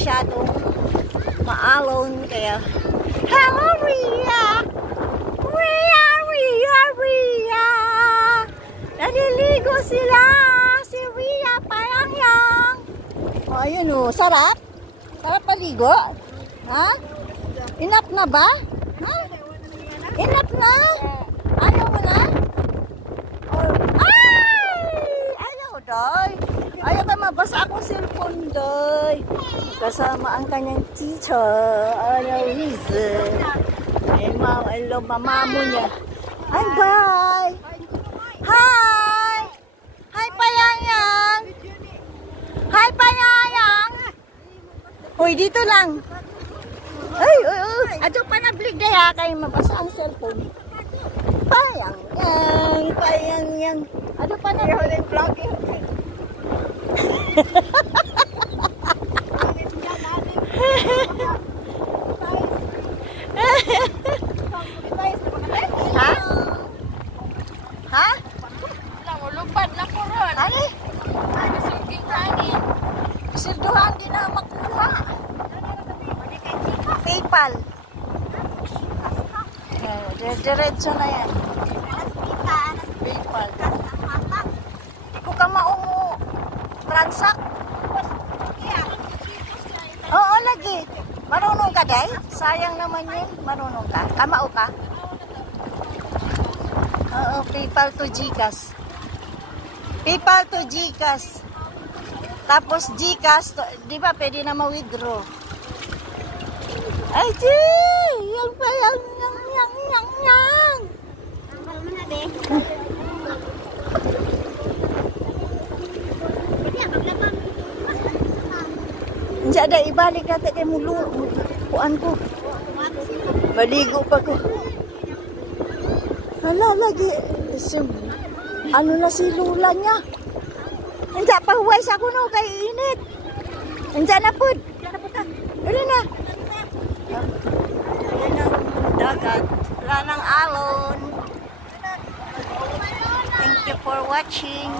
masyadong maalon kaya hello Rhea! Rhea! Rhea! Rhea! Naliligo sila! Si Rhea parang yang! O ayun o, sarap? Sarap paligo? Ha? Enough na ba? Ha? Enough na? Ayaw mo na? Or, ay! Ayaw, Doy! Ayaw ka mabasa akong cellphone, Doy! Kasama ang kanyang teacher, Annalise. Ay, mamamu niya. Ay, bye! Hi! Hi, Payayang! Hi, Payayang! Hoy, dito lang. Ay, ay, ay. Adyo pa na-blig daya kay mabasa ang cellphone. Payang-yang, payang-yang. Adyo pa na-blig. Vlogging. Ha? Ha? Lupad na ko ron. Ani? Suging kanin. Silduhan din na makuha. PayPal. Diretso na yan. PayPal. Ikaw ka maumu transak? Oo, lagi. Marunong ka, day? Sayang naman yun. Marunong ka? Kamao ka? Oo, PayPal to GCash. PayPal to GCash. Tapos GCash, di ba pwede na ma-withdraw? Ay, gee! Yan pa yan, yang. Hindi ada ibalik natin kay mulu. Kuan ko. Maligo pa ko. Hala, lagi. Ano na si Lula niya? Hindi pa huway sa kuno kay init. Hindi na po. Dali na. Ayan ang dagat. Wala ng alon. Thank you for watching.